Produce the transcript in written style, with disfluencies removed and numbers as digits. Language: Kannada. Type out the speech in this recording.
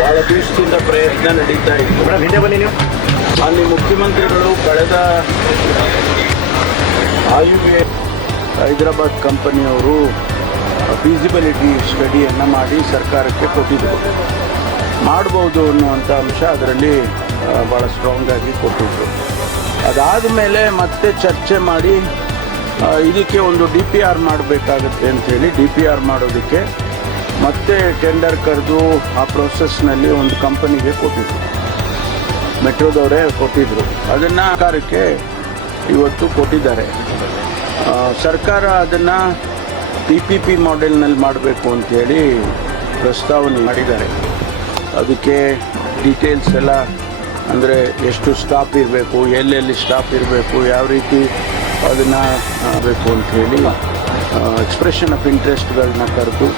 ಭಾಳ ದಿವಸದಿಂದ ಪ್ರಯತ್ನ ನಡೀತಾ ಇತ್ತು. ಹಿಂದೆ ಬನ್ನಿ ನೀವು. ಅಲ್ಲಿ ಮುಖ್ಯಮಂತ್ರಿಗಳು ಕಳೆದ IUA ಹೈದರಾಬಾದ್ ಕಂಪನಿಯವರು ಫೀಸಿಬಿಲಿಟಿ ಸ್ಟಡಿಯನ್ನು ಮಾಡಿ ಸರ್ಕಾರಕ್ಕೆ ಕೊಟ್ಟಿದ್ದರು. ಮಾಡ್ಬೋದು ಅನ್ನುವಂಥ ಅಂಶ ಅದರಲ್ಲಿ ಭಾಳ ಸ್ಟ್ರಾಂಗಾಗಿ ಕೊಟ್ಟಿದ್ದರು. ಅದಾದ ಮೇಲೆ ಮತ್ತೆ ಚರ್ಚೆ ಮಾಡಿ ಇದಕ್ಕೆ ಒಂದು DPR ಮಾಡಬೇಕಾಗತ್ತೆ ಅಂಥೇಳಿ DPR ಮಾಡೋದಕ್ಕೆ ಮತ್ತೆ ಟೆಂಡರ್ ಕರೆದು ಆ ಪ್ರೋಸೆಸ್ನಲ್ಲಿ ಒಂದು ಕಂಪನಿಗೆ ಕೊಟ್ಟಿದ್ರು. ಮೆಟ್ರೋದವರೇ ಕೊಟ್ಟಿದ್ದರು. ಅದನ್ನು ಸರ್ಕಾರಕ್ಕೆ ಇವತ್ತು ಕೊಟ್ಟಿದ್ದಾರೆ. ಸರ್ಕಾರ ಅದನ್ನು PPP ಮಾಡೆಲ್ನಲ್ಲಿ ಮಾಡಬೇಕು ಅಂಥೇಳಿ ಪ್ರಸ್ತಾವನೆ ಮಾಡಿದ್ದಾರೆ. ಅದಕ್ಕೆ ಡೀಟೇಲ್ಸ್ ಎಲ್ಲ ಅಂದರೆ ಎಷ್ಟು ಸ್ಟಾಪ್ ಇರಬೇಕು, ಎಲ್ಲೆಲ್ಲಿ ಸ್ಟಾಪ್ ಇರಬೇಕು, ಯಾವ ರೀತಿ ಅದನ್ನು ಬೇಕು ಅಂಥೇಳಿ ಎಕ್ಸ್ಪ್ರೆಷನ್ ಆಫ್ ಇಂಟ್ರೆಸ್ಟ್ಗಳನ್ನ ಕರೆದು